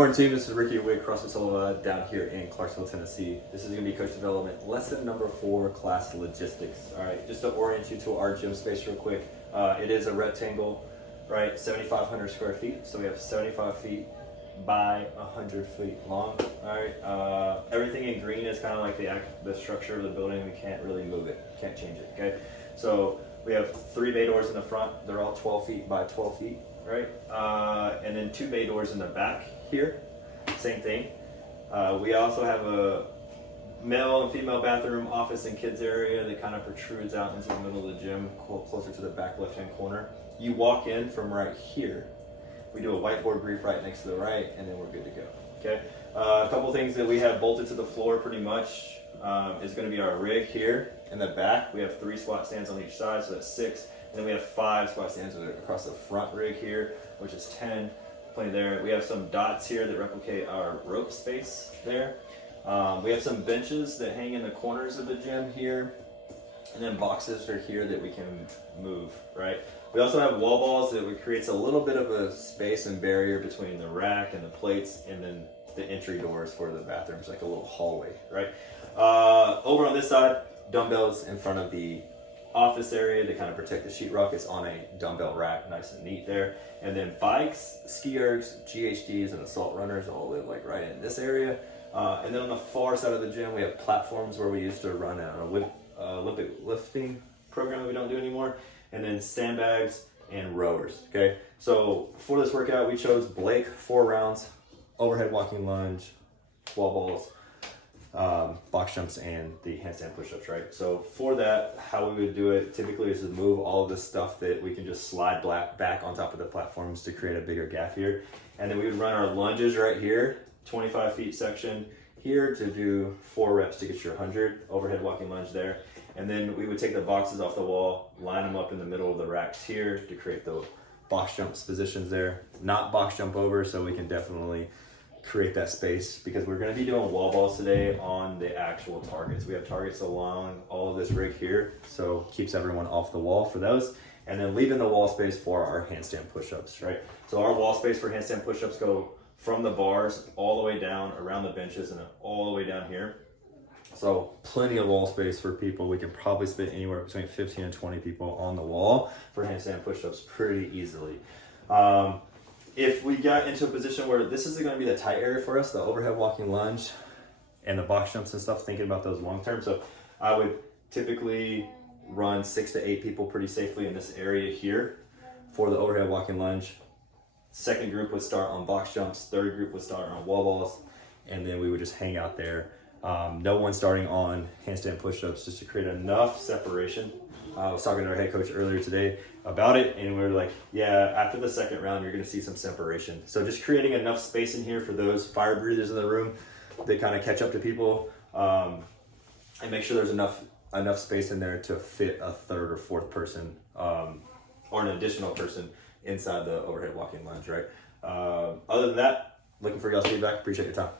Morning team, this is Rickey with CrossFit SolaFide down here in Clarksville, Tennessee. This is going to be coach development lesson number 4, class logistics. All right, just to orient you to our gym space real quick. It is a rectangle, right, 7,500 square feet. So we have 75 feet by 100 feet long. All right, everything in green is kind of like the structure of the building. We can't really move it, can't change it. Okay, so we have 3 bay doors in the front. They're all 12 feet by 12 feet, right? And then 2 bay doors in the back here, same thing. We also have a male and female bathroom, office and kids area that kind of protrudes out into the middle of the gym, closer to the back left-hand corner. You walk in from right here. We do a whiteboard brief right next to the right, and then we're good to go. Okay. A couple things that we have bolted to the floor pretty much is going to be our rig here in the back. We have 3 squat stands on each side, so that's 6. And then we have 5 squat stands across the front rig here, which is 10. Plenty there. We have some dots here that replicate our rope space there. We have some benches that hang in the corners of the gym here, and then boxes are here that we can move, right? We also have wall balls that creates a little bit of a space and barrier between the rack and the plates, and then the entry doors for the bathrooms, like a little hallway, right? Over on this side, dumbbells in front of the office area to kind of protect the sheetrock. It's on a dumbbell rack, nice and neat there. And then bikes, ski ergs, GHDs, and assault runners all live like right in this area. And then on the far side of the gym, we have platforms where we used to run an Olympic lifting program that we don't do anymore. And then sandbags and rowers, okay? So for this workout, we chose Blake 4 rounds, overhead walking lunge, wall balls, box jumps, and the handstand push-ups, right? So for that, how we would do it typically is to move all of this stuff that we can just slide back on top of the platforms to create a bigger gap here. And then we would run our lunges right here, 25 feet section here to do 4 reps to get your 100, overhead walking lunge there. And then we would take the boxes off the wall, line them up in the middle of the racks here to create the box jumps positions there. Not box jump over, so we can definitely create that space, because we're going to be doing wall balls today on the actual targets. We have targets along all of this rig here, so keeps everyone off the wall for those, and then leaving the wall space for our handstand push-ups, right? So our wall space for handstand push-ups go from the bars all the way down around the benches and then all the way down here. So plenty of wall space for people. We can probably fit anywhere between 15 and 20 people on the wall for handstand push-ups pretty easily. If we got into a position where this is going to be the tight area for us, the overhead walking lunge and the box jumps and stuff, thinking about those long term. So I would typically run 6 to 8 people pretty safely in this area here for the overhead walking lunge. Second group would start on box jumps. Third group would start on wall balls. And then we would just hang out there. No one starting on handstand push-ups, just to create enough separation. I was talking to our head coach earlier today about it, and we were like, yeah, after the second round, you're going to see some separation. So just creating enough space in here for those fire breathers in the room that kind of catch up to people, and make sure there's enough space in there to fit a third or fourth person, or an additional person inside the overhead walking lunge, right? Other than that, looking for y'all's feedback. Appreciate your time.